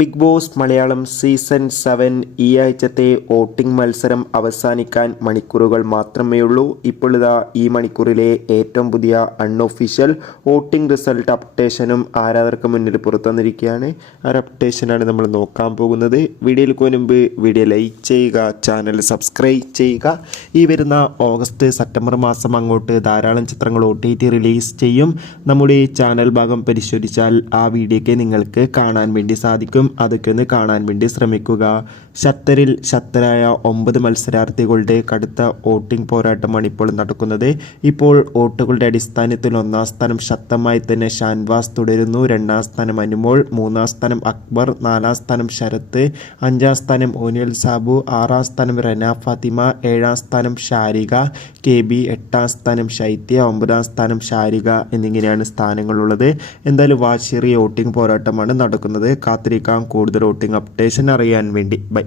Big boss Malayalam season seven ഈ ആഴ്ചത്തെ voting മത്സരം അവസാനിക്കാൻ മണിക്കൂറുകൾ മാത്രമേ ഉള്ളൂ ഇതാ ഈ മണിക്കൂറിലെ ഏറ്റവും പുതിയ അൺഒഫീഷ്യൽ വോട്ടിംഗ് റിസൾട്ട് അപ്ഡേഷനും ആരാധകർക്ക് മുന്നിൽ പുറത്തു വന്നിരിക്കുകയാണ് ആ അപ്ഡേഷനാണ് നമ്മൾ നോക്കാൻ പോകുന്നത്. വീഡിയോയിൽ മുൻപ് വീഡിയോ ലൈക്ക് ചെയ്യുക ചാനൽ സബ്സ്ക്രൈബ് ചെയ്യുക. ഈ വരുന്ന ഓഗസ്റ്റ് സെപ്റ്റംബർ മാസം അങ്ങോട്ട് ധാരാളം ചിത്രങ്ങൾ ഒ ടി റിലീസ് ചെയ്യും. നമ്മുടെ ചാനൽ ഭാഗം പരിശോധിച്ചാൽ ആ വീഡിയോയ്ക്ക് നിങ്ങൾക്ക് കാണാൻ വേണ്ടി സാധിക്കും. അതൊക്കെ ഒന്ന് കാണാൻ വേണ്ടി ശ്രമിക്കുക. ഷത്തറിൽ ശക്തരായ ഒമ്പത് മത്സരാർത്ഥികളുടെ കടുത്ത വോട്ടിംഗ് പോരാട്ടമാണ് ഇപ്പോൾ നടക്കുന്നത്. ഇപ്പോൾ വോട്ടുകളുടെ അടിസ്ഥാനത്തിൽ ഒന്നാം സ്ഥാനം ശക്തമായി തന്നെ ഷാൻവാസ് തുടരുന്നു. രണ്ടാം സ്ഥാനം അനുമോൾ മൂന്നാം സ്ഥാനം അക്ബർ നാലാം സ്ഥാനം ശരത്ത് അഞ്ചാം സ്ഥാനം ഓനിയൽ സാബു ആറാം സ്ഥാനം റന ഫാത്തിമ ഏഴാം സ്ഥാനം ഷാരിക കെ ബി എട്ടാം സ്ഥാനം ശൈത്യ ഒമ്പതാം സ്ഥാനം ഷാരിക എന്നിങ്ങനെയാണ് സ്ഥാനങ്ങളുള്ളത്. എന്തായാലും വാശേറിയ വോട്ടിംഗ് പോരാട്ടമാണ് നടക്കുന്നത്. കാത്തിരിക്കാം. കൂടുതൽ റൂട്ടിംഗ് അപ്ഡേഷൻ അറിയാൻ വേണ്ടി. ബൈ.